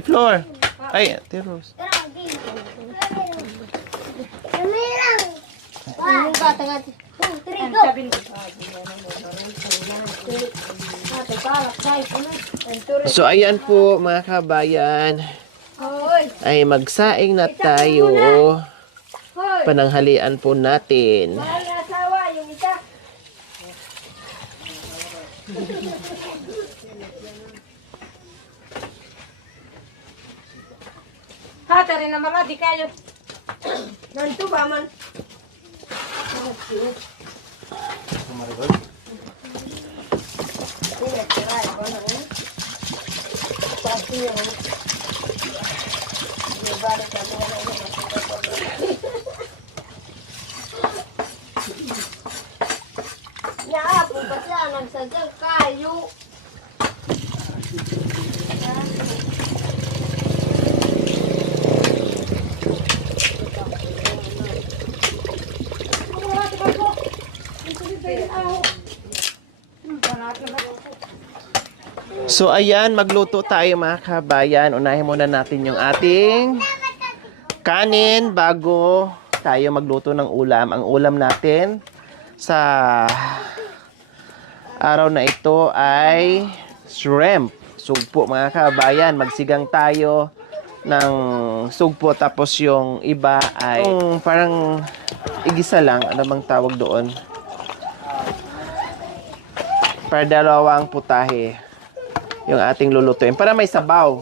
Flor. Ay, Ate Rose. So, ayan po mga kabayan. Ay, magsaing na tayo. Pananghalian po natin. Hata rin naman di kayo. Nanto ba man? Ya, po kasi nagsadyang kayo. So, ayan, magluto tayo mga kabayan. Unahin muna natin yung ating kanin bago tayo magluto ng ulam. Ang ulam natin sa araw na ito ay shrimp. Sugpo mga kabayan. Magsigang tayo ng sugpo. Tapos yung iba ay parang igisa lang. Ano bang tawag doon? Para dalawang putahe yung ating lulutuin. Para may sabaw.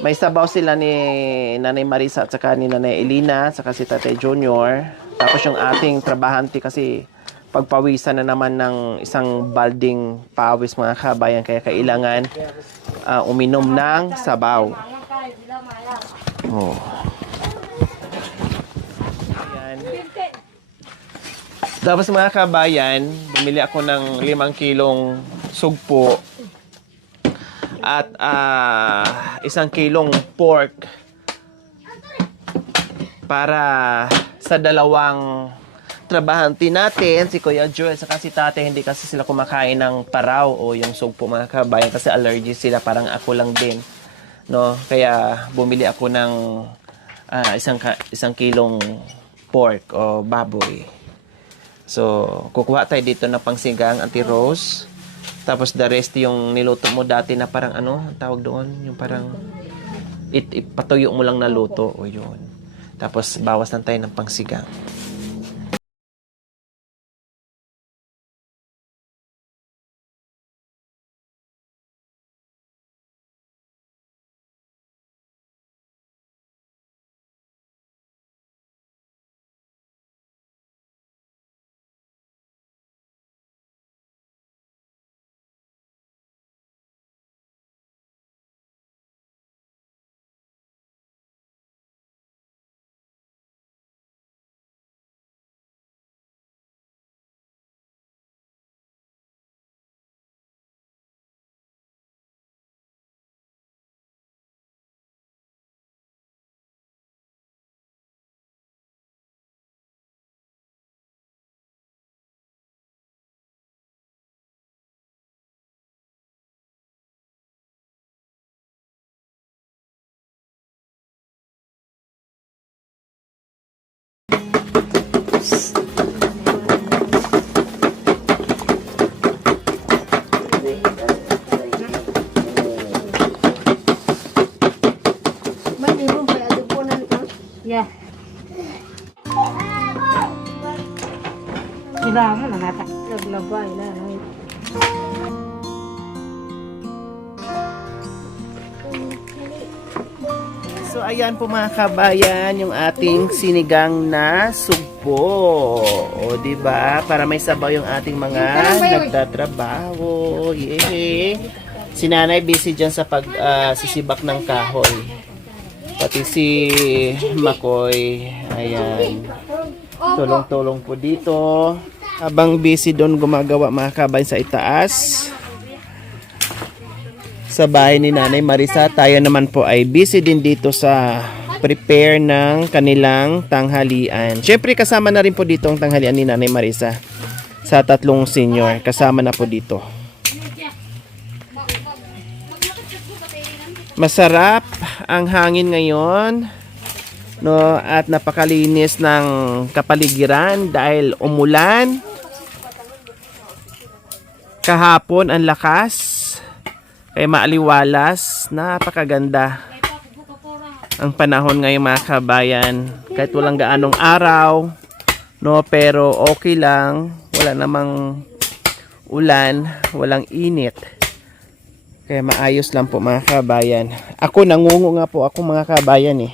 May sabaw sila ni Nanay Marisa at saka ni Nanay Elina at saka si Tatay Junior. Tapos yung ating trabahante kasi pagpawisan na naman ng isang balding pawis mga kabayan. Kaya kailangan uminom ng sabaw. Oh. Ayan. Tapos mga kabayan, bumili ako ng 5 kilong sugpo at 1 kilong pork para sa dalawang trabahante natin, si Kuya Joel saka si Tate. Hindi kasi sila kumakain ng paraw o yung sugpo mga kabayan kasi allergy sila, parang ako lang din, no? Kaya bumili ako ng 1 kilong pork o baboy. So, kukuha tayo dito na pangsigang, Auntie Rose. Tapos the rest yung niluto mo dati na parang ano, ang tawag doon, yung parang ipatuyo mo lang na luto. O yun. Tapos bawas lang tayo ng pangsigang. Ya. Kailangan na natin. Naglabay na. So, ayan po mga kabayan, yung ating sinigang na sugpo. O, diba? Para may sabaw yung ating mga nagtatrabaho. Yay! Si Nanay busy dyan sa sisibak ng kahoy. Pati si Makoy, ayan, tulong-tulong po dito. Habang busy doon gumagawa mga kabayan sa itaas, sa bahay ni Nanay Marisa, tayo naman po ay busy din dito sa prepare ng kanilang tanghalian. Siyempre kasama na rin po dito ang tanghalian ni Nanay Marisa. Sa 3 senior, kasama na po dito. Masarap ang hangin ngayon, no, at napakalinis ng kapaligiran dahil umulan. Kahapon ang lakas, kaya maaliwalas, napakaganda ang panahon ngayon mga kabayan. Kahit walang gaanong araw, no, pero okay lang, wala namang ulan, walang init. Kaya maayos lang po mga kabayan. Ako nangungo nga po ako mga kabayan eh.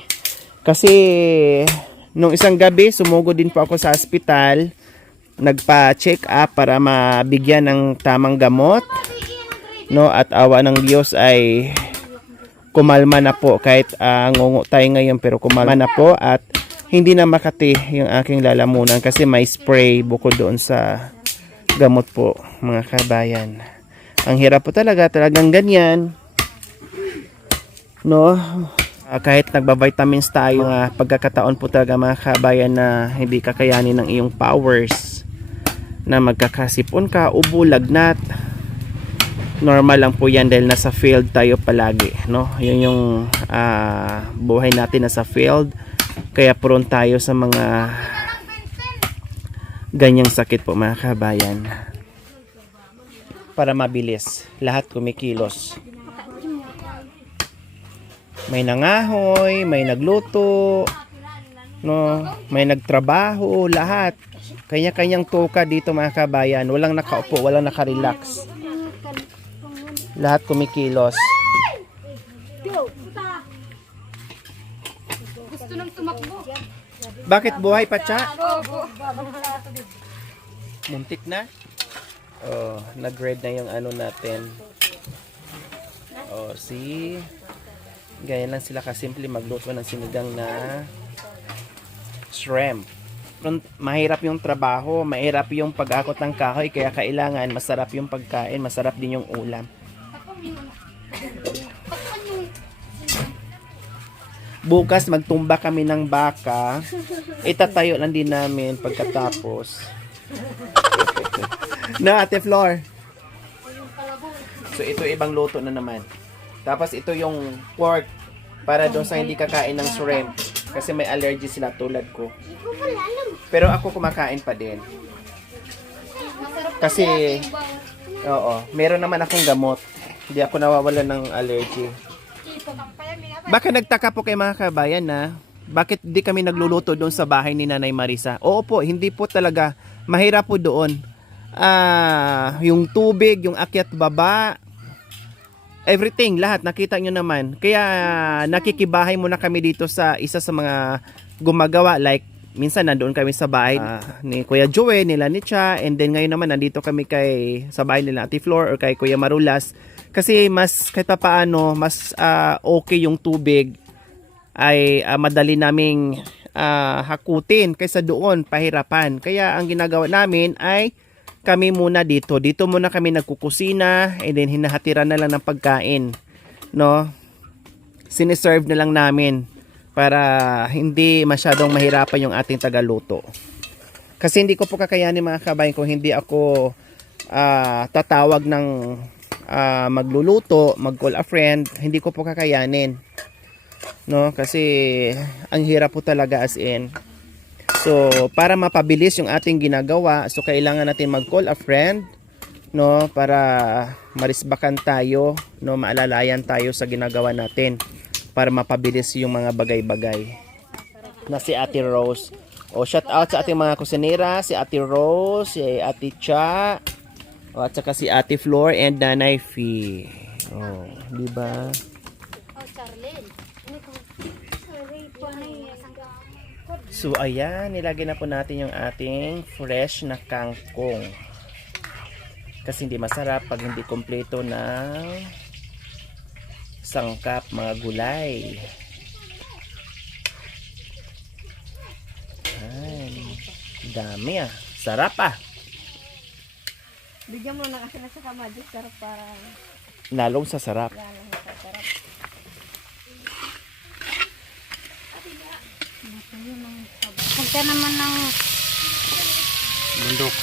Kasi nung isang gabi sumugod din po ako sa ospital. Nagpa-check up para mabigyan ng tamang gamot. No, at awa ng Diyos ay kumalma na po kahit ngungo tayo ngayon pero kumalma na po at hindi na makati yung aking lalamunan kasi may spray bukod doon sa gamot po mga kabayan. Ang hirap po talagang ganyan. No? Kahit nagba-vitamins tayo, pagkakataon po talaga mga kabayan na hindi kakayanin ng iyong powers na magkakasipon ka, ubo, lagnat. Normal lang po yan dahil nasa field tayo palagi. No? Yun yung buhay natin nasa field. Kaya prone tayo sa mga ganyang sakit po mga kabayan. Para mabilis. Lahat kumikilos. May nangahoy, may nagluto, no, may nagtrabaho, lahat. Kanya-kanyang tuka dito mga kabayan. Walang nakaupo, walang nakarelax. Lahat kumikilos. Gusto nang tumakbo. Bakit buhay pa, Cha? Muntik na? Oh, nag-red na yung ano natin. Oh, see? Ganyan lang sila kasimple magluto ng sinigang na shrimp. Mahirap yung trabaho, mahirap yung pag-akot ng kahoy, kaya kailangan masarap yung pagkain, masarap din yung ulam. Bukas magtumba kami ng baka. Itatayo lang din namin pagkatapos. Na Ate Flor. So ito ibang luto na naman. Tapos ito yung pork para doon sa hindi kakain ng shrimp kasi may allergy sila tulad ko. Pero ako kumakain pa din. Kasi meron naman akong gamot. Hindi ako nawawalan ng allergy. Baka nagtaka po kay mga kabayan na bakit di kami nagluluto doon sa bahay ni Nanay Marisa. Oo po, hindi po talaga. Mahirap po doon. Yung tubig, yung akyat baba, everything, lahat, nakita nyo naman. Kaya nakikibahay muna kami dito sa isa sa mga gumagawa. Like, minsan nandoon kami sa bahay ni Kuya Joey, nila ni Cha, and then ngayon naman nandito kami sa bahay nila Ate Flor or kay Kuya Marulas. Kasi mas kahit pa paano, mas okay yung tubig ay madali naming hakutin kaysa doon, pahirapan. Kaya ang ginagawa namin ay kami muna dito. Dito muna kami nagkukusina and then hinahatiran na lang ng pagkain. No? Siniserve na lang namin para hindi masyadong mahirapan yung ating tagaluto. Kasi hindi ko po kakayanin mga kabayan kung hindi ako tatawag ng magluluto, mag-call a friend. Hindi ko po kakayanin. No? Kasi ang hirap po talaga as in. So, para mapabilis yung ating ginagawa, so kailangan natin mag-call a friend, no, para marisbakan tayo, no, maalalayan tayo sa ginagawa natin para mapabilis yung mga bagay-bagay. Na si Ate Rose. O, shout out sa ating mga kusinera, si Ate Rose, si Ate Cha, at saka si Ate Flor and Nanay Fee. Oh, di ba? Oh, Charlene. So, ayan, nilagay na po natin yung ating fresh na kangkong. Kasi hindi masarap pag hindi kompleto ng sangkap mga gulay. Ayan, dami sarap Bigyan mo na kasi na sa kamadik, sarap para lalong sa sarap. lalong masarap. Pagka naman ng Bundok.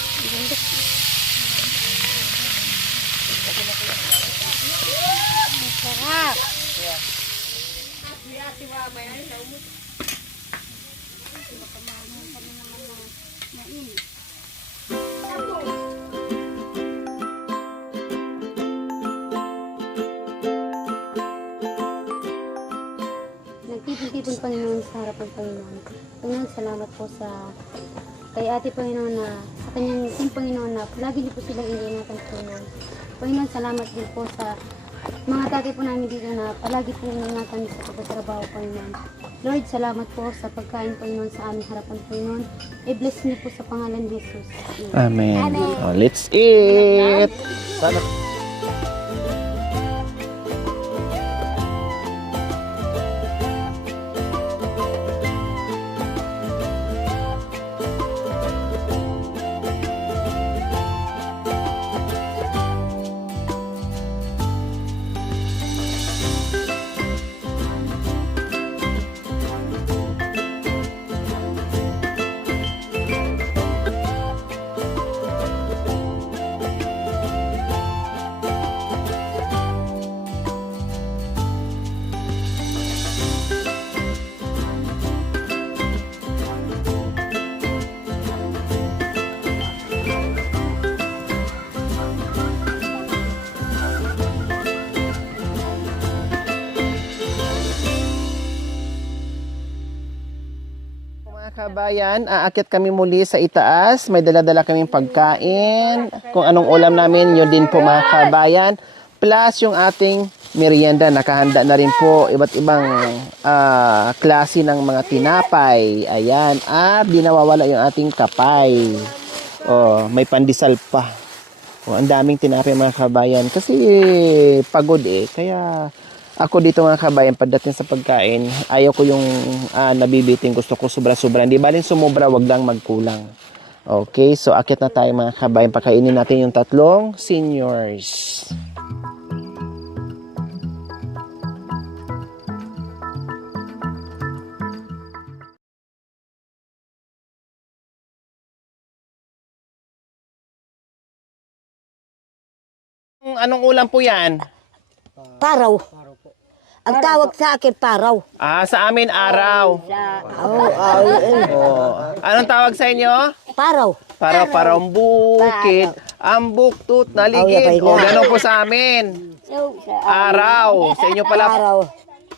Sarap. Nagtitipon Panginoon sa harapan Panginoon. Panginoon, salamat po sa kay ate Panginoon na sa kanyang team Panginoon na lagi niyo po silang iniingatan Panginoon. Panginoon, salamat din po sa mga tatay po namin dito na palagi po iniingatan sa pagtatrabaho Panginoon. Lord, salamat po sa pagkain Panginoon sa aming harapan Panginoon. I-bless niyo po sa pangalan ni Jesus. Amen. Oh, let's eat. Sana. Mga kabayan, aakyat kami muli sa itaas. May dala-dala kaming pagkain. Kung anong ulam namin, yun din po mga kabayan. Plus yung ating merienda, nakahanda na rin po. Iba't ibang klase ng mga tinapay. Ayan. At di nawawala yung ating kapay. Oh, may pandesal pa. Oh, ang daming tinapay mga kabayan. Kasi pagod Kaya ako dito mga kabayan, pagdating sa pagkain, ayaw ko yung nabibiting. Gusto ko sobra-sobra. Hindi balin sumobra, wag lang magkulang. Okay, so akit na tayo mga kabayan. Pakainin natin yung tatlong seniors. Anong ulam po yan? Paraw. Ang tawag sa akin, paraw. Sa amin araw. Oh. Anong tawag sa inyo? Paraw. Parang bukid, ambuk, tut, naligid. O, gano'n po sa amin. Araw. Sa inyo pala, Paraw.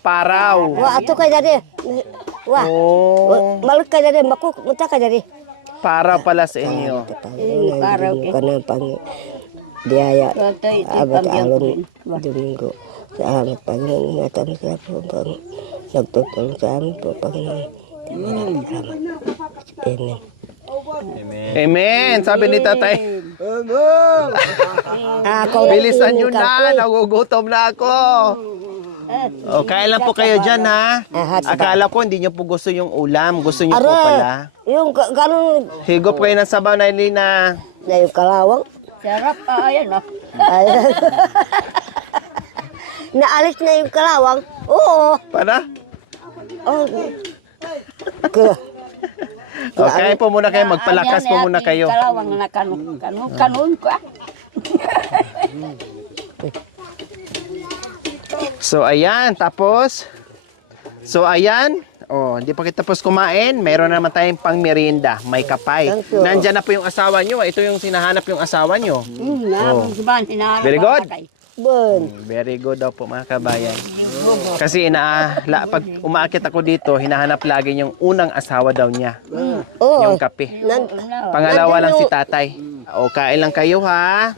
paraw. Wah, ato kay dari. Wah. Oh, Malut kay dari, munta kay dari. paraw pala sa inyo. Paraw. Karena pang biaya abad alun Domingo. Salamat Panginoon, ingatan sa po pang nagtutulong sa amin po Panginoon. Salamat. Amen. Amen. Sabi ni tatay, bilisan nyo na, nagugutom na ako. O, kain lang po kayo dyan, ha? Akala ko hindi nyo po gusto yung ulam. Gusto nyo po pala. Yung ganun Higop kayo ng sabaw na Elena. na yung kalawang. Sarap pa, ayan o. Ayan. Naalis na yung kalawang. Oo. Para? Oh. Kaya. O, kain po muna kayo. Magpalakas po muna kayo. Kalawang na kanon ko. So, ayan. Tapos, ayan. Oh, hindi pa kita tapos kumain. Meron na naman tayong pang merienda. May kapay. Nandyan na po yung asawa nyo. Ito yung sinahanap yung asawa nyo. Very good. Bon. Very good daw po mga kabayan. Kasi pag umaakit ako dito, hinahanap lagi yung unang asawa daw niya. Oo. Yung kape. Pangalawa lang si tatay. O, kain lang kayo ha.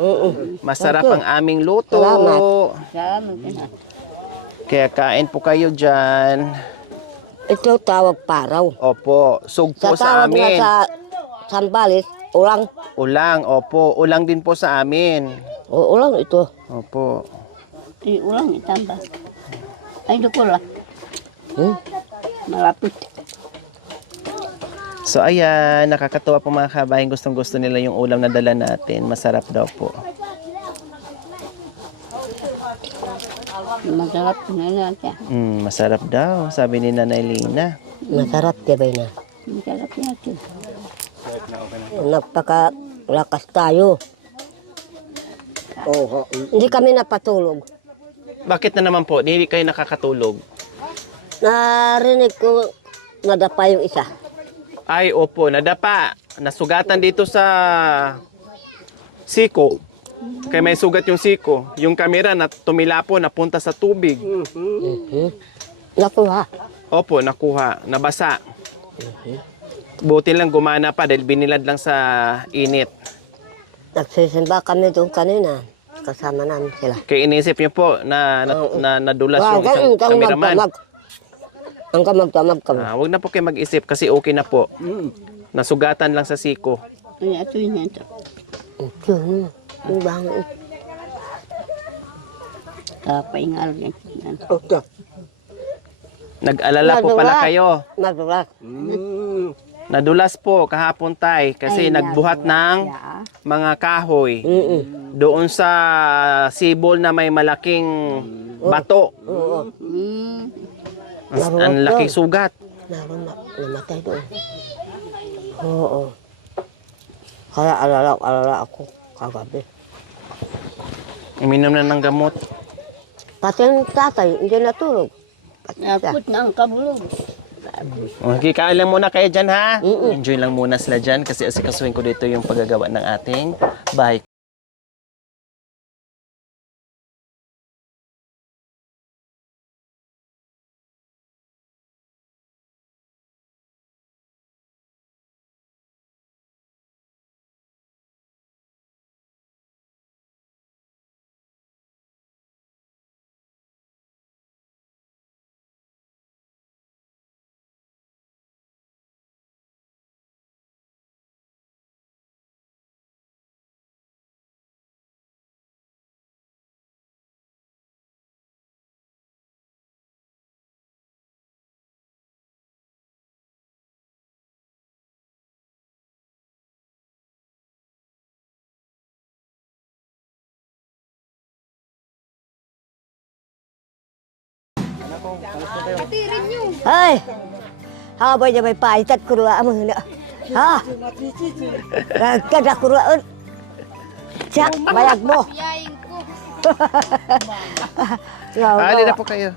Masarap ang aming luto. Kaya kain po kayo dyan. Ito tawag paraw. Opo, sugpo sa Sa tawag nga amin. sa Sambales, ulang. Ulang, opo. Ulang din po sa amin. O, ulang ito. Opo. Ulang itambas. Ay, ito ko lang. Malapit. So ayan, nakakatuwa po mga kabayan. Gustong gusto nila yung ulam na dala natin. Masarap daw po. Masarap na natin. Masarap daw, sabi ni Nanay Lina. Masarap di ba na? Masarap natin. Nagpakalakas tayo. Oo. Hindi kami napatulog. Bakit na naman po? Hindi kayo nakakatulog? Narinig ko nadapa yung isa. Ay, opo, nadapa. Nasugatan dito sa siko. Kaya may sugat yung siko. Yung kamera na tumila po, napunta sa tubig. Nakuha. Opo, nakuha. Nabasa. Buti lang gumana pa dahil binilad lang sa init. Nagsisimba kami doon kanina. Kasama namin sila. Kaya inisip niyo po na nadulas yung isang kameraman. Hanggang magdamag kami. Huwag na po kayo mag-isip kasi okay na po. Nasugatan lang sa siko. Ito. Yung bang Paingal yan. ito. Nag-alala po pala kayo. Nadulas. Nadulas po kahapon tay kasi nagbuhat ng mga kahoy doon sa sibol na may malaking bato. Ang laking sugat. Namatay doon. Oo. Kaya alala ako kagabi. Uminom na ng gamot. Pati ang tatay, hindi natulog. Nakut na ang kabulog. Okay, kaalam muna kayo dyan ha. Enjoy lang muna sila dyan kasi asikasuhin ko dito yung paggagawa ng ating bahay. Ay! Habay niya may paitat kuruan mo na. Ha? Kada kuruan. Siya, bayag mo. Ali na po kayo.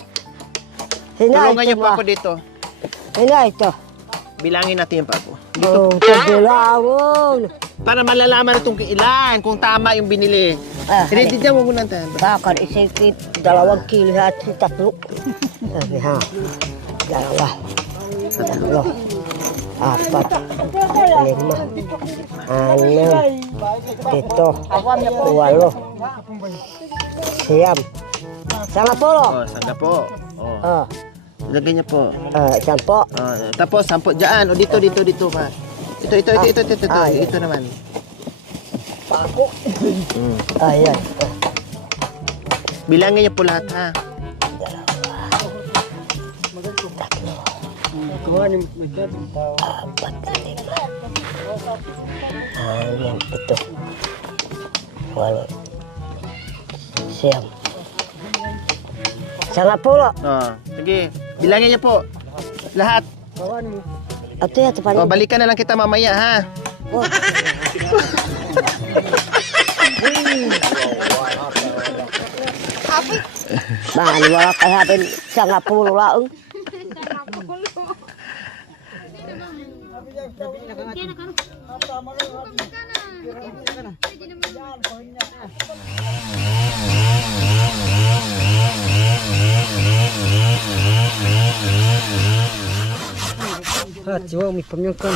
Tulungan niyo po ako dito. Hina ito. Bilangin natin yung papo. Oh, tagilangon. Para malalaman itong ilan kung tama yung binili. Hindi dyan mo muna tayo. Bakal isipit, 2 kilo at 3. Sabi ha. 2. 3. 4. 5. 6. 7. 8. 9. 10. Sama polo. Sangga po. Oh. Lagay niya po. Sampo. Tapos, 10 dyan. O, dito pa. Ito. Ito naman. Ayan. Bilangin niyo po lahat, ha? 10. Sige. Bilangin niyo po. Lahat. Ito yan, O, balikan na lang kita mamaya, ha? Mahal wala kay hapin 10 laong. Jiwa may pamyangkan.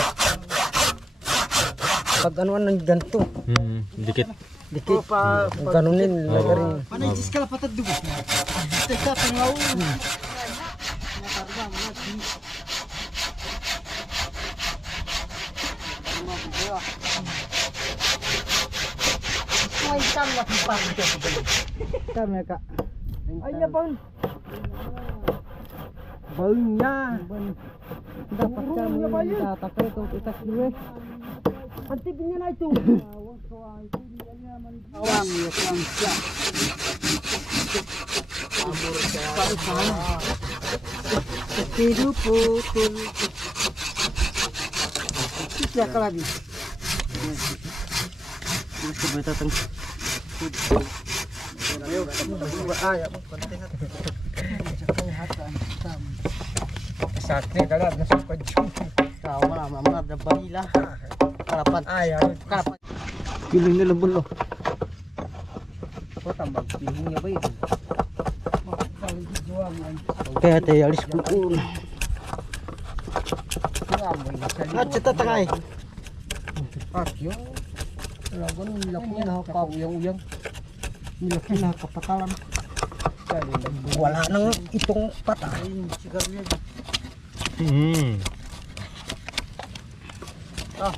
Pag anuan ng ganto. Dikit. Dikit. Ganunin lagarin. Panay jiskala patad dugo. Teka pangaw. Tama ka. Ay bang. Bang niya. Dapat kami tatakay ito itas dulu. Antipin niya na ito. Awang yun siya. Tidu putol. Siya ka lagi. Sakti galad na sukad yun. Tawa na mga balila. Karapan. Karapan. Piling nila bulo. O tambag piling niya ba yun? Kaya tayo alis ko un. At sa tatangay. Akyo. Lagon nilaki na pa uyang-uyang. Nilaki na kapatalan. Wala nang itong patay. Sigarilyo.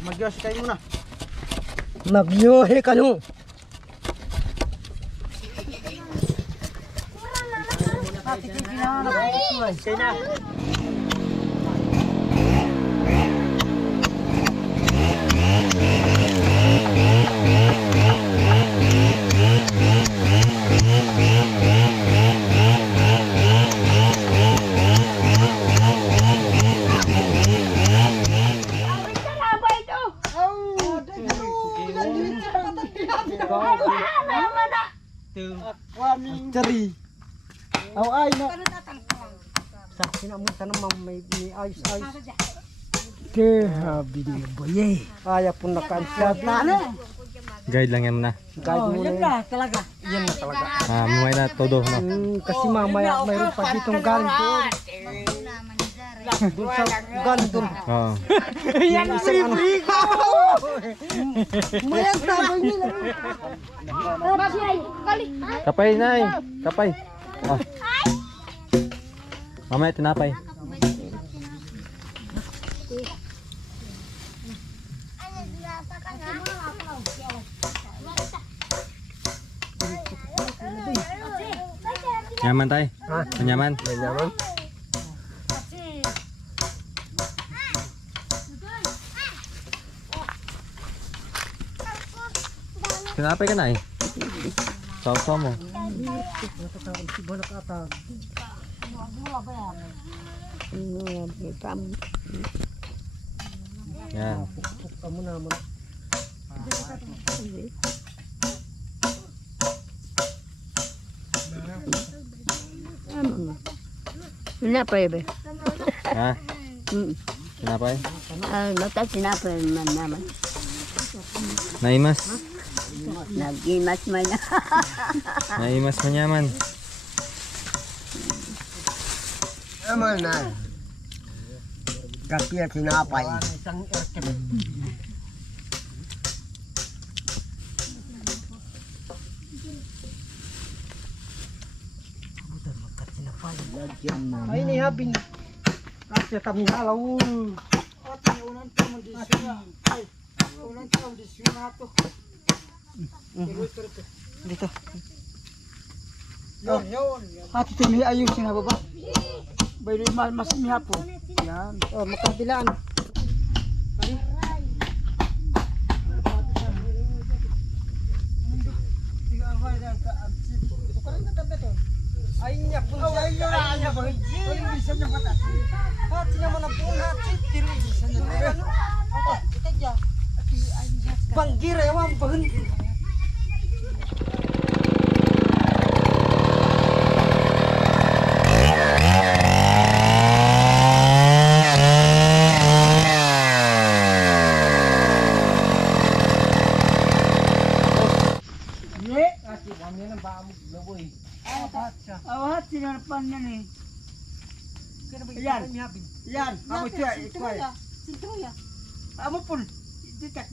Magyos kayo muna. Magyohe ka no. Cari. Aw ay na. Sa sinamunta naman may ayos-ayos. Ke habi ni boye. Aya pun nakaansyad na. Guide lang yan na. Guide mo na. Talaga. Yan na talaga. Mamay na todo na. Kasi mamaya mayroon pa ditong galing doon. Doon sa galing doon. Oo. Yan isang ano. Mayang tabay nila. Kapay na eh. Kapay. Oh. Mamaya tinapay. Nyaman tayo? Ha? Nyaman? Nyaman? Tinapay ka na eh. Saw-saw mo. Yan. Kamu naman. Sinapay ba? Ha? Tinapay? Bakit sinapay naman? Naimas. Nag-imas man na. Naimas manyaman. Aman na. Kapia tinapay. Ay ni habing. Kasi kami halaw. Dito. Hati tumi ayun sina baba. Bayri mas mihapo. Yan. Oh, makabilaan. Aynya pun aynya bangji. Bisa nya mata. Hati nya mana pun hati tiru bisa nya. Kita aja. Banggir ya wan bahan. Awat sinarpan niya ni. Yan. Yan. Amo siya. Sintuya. Amo pun. Ditak.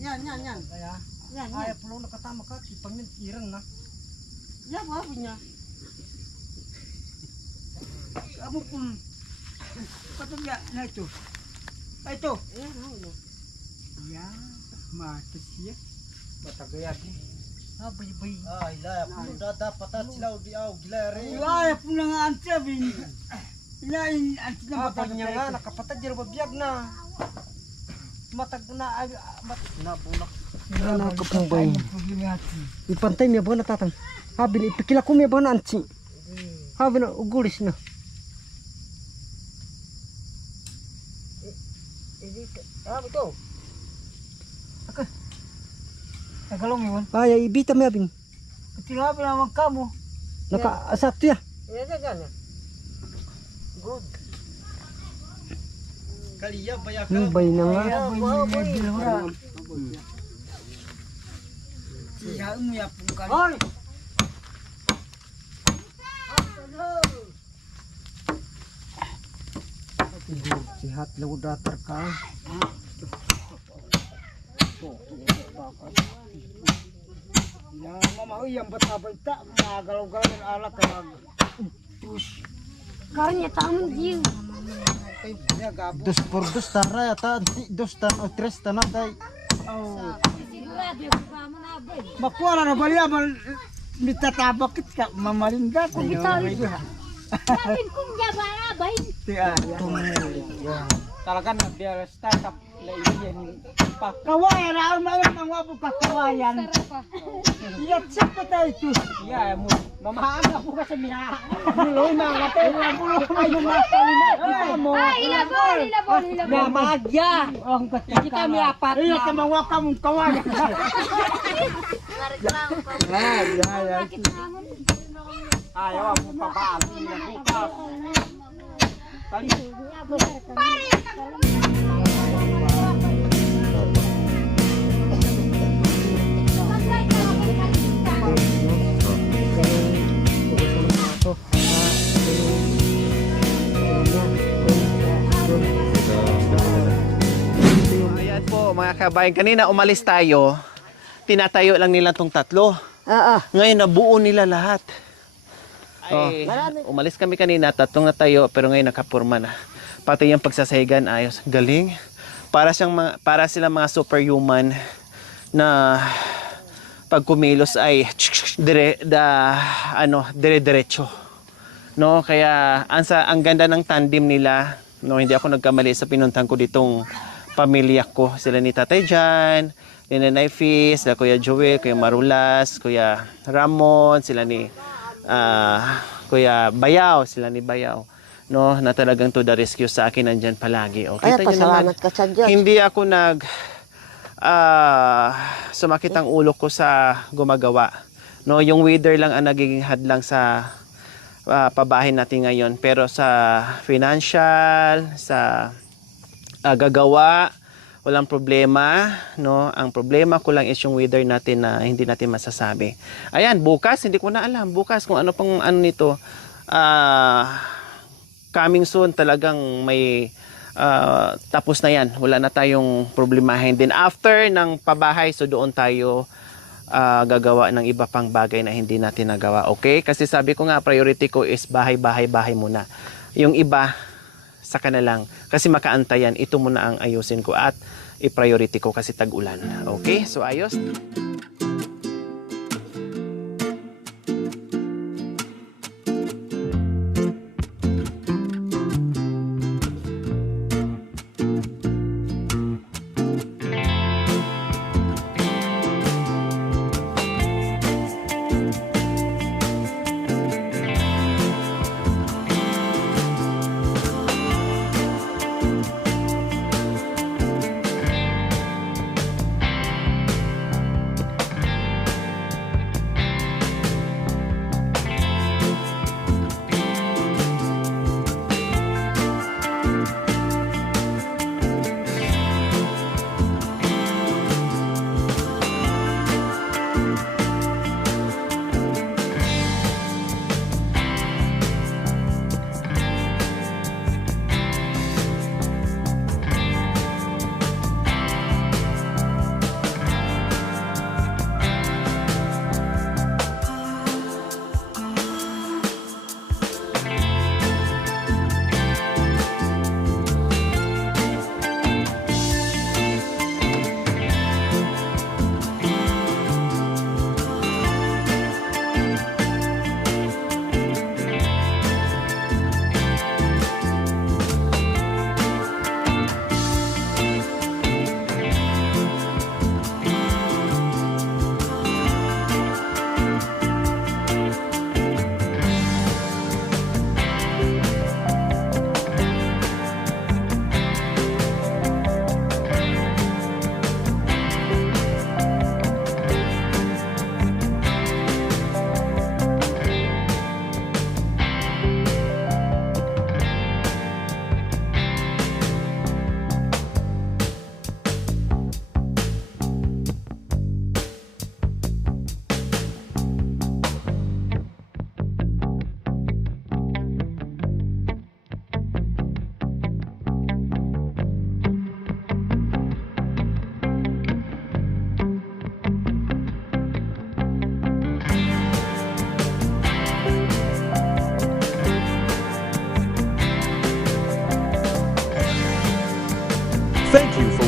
Yan. Yan. Ay pulo nakatama ka. Pangin irang na. Yan mo niya. Amo pun. Patugya na ito. Ito. Yan. Matas siya. Matagayag. Bay. Ay, laya po dapat at sila udiaw, gilare. Laya po na nga antya, bin. Ilain, antya na matag niya nga, nakapatag dyan babiyag na. Matag na, nabulak. Wala na kapong bay. Ipantay miya ba na tatang? Habin, ipikila ko miya ba na antya? Habin na, ugulis na. Ito. Tagalong yun. Ay, ibita mo yabing. Tinabi naman ka mo. Naka-asakto ya. Good. Kaliya, bayaka. Bay na nga. Siya mo ya pong kaliya. Sihat lagu datar ka. Yang mama yang bata-bata magalaw-galaw ng alat ng Karnya tamu dia. dos por dos tara ta dos tan o tres tan tay. Oh. Makuha na bali amal mitatabakit ka mamalingga ko Sabihin kong jabara, bay. Talaga na biar startup laiyan pa. Kawayan na mga mga kawayan. Iya siapa tahu itu? Iya mo. Mamahaan ako kasi mina. Mulo na natin na mulo kayo mo. Hilabon. Mamagya. Ang kita mi apat. Iya kamawa ka mong kawayan. Ayaw mo pa na bukas. Kali. Ayan po mga kabayan, kanina umalis tayo, tinatayo lang nila tong tatlo. Ngayon nabuo nila lahat. Ay, umalis kami kanina, tatlong natayo, pero ngayon nakapurma na. Pati yung pagsasahigan, ayos. Galing. Para silang mga superhuman na pag kumilos ay dire-diretso. No, kaya ang ganda ng tandem nila. No, hindi ako nagkamali sa pinuntahan ko ditong pamilya ko. Sila ni Tatay Jan, ni Nanay Fis, sila Kuya Joel, Kuya Marulas, Kuya Ramon, sila ni Kuya Bayaw, sila ni Bayaw, no, na talagang to the rescue sa akin, nandyan palagi. Okay, Ay, pasalamat ka sa Diyos. Hindi ako sumakit ang ulo ko sa gumagawa. No, yung weather lang ang nagiging hadlang sa pabahin natin ngayon. Pero sa financial, sa gagawa, walang problema, no? Ang problema ko lang is yung weather natin na hindi natin masasabi. Ayan, bukas, hindi ko na alam. Bukas kung ano pang ano nito. Coming soon, talagang may tapos na yan. Wala na tayong problemahin. Then after ng pabahay, so doon tayo gagawa ng iba pang bagay na hindi natin nagawa. Okay? Kasi sabi ko nga, priority ko is bahay muna. Yung iba, saka na lang. Kasi makaantayan, ito muna ang ayusin ko at i-priority ko kasi tag-ulan. Okay? So ayos.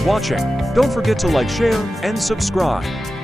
watching. Don't forget to like, share, and subscribe.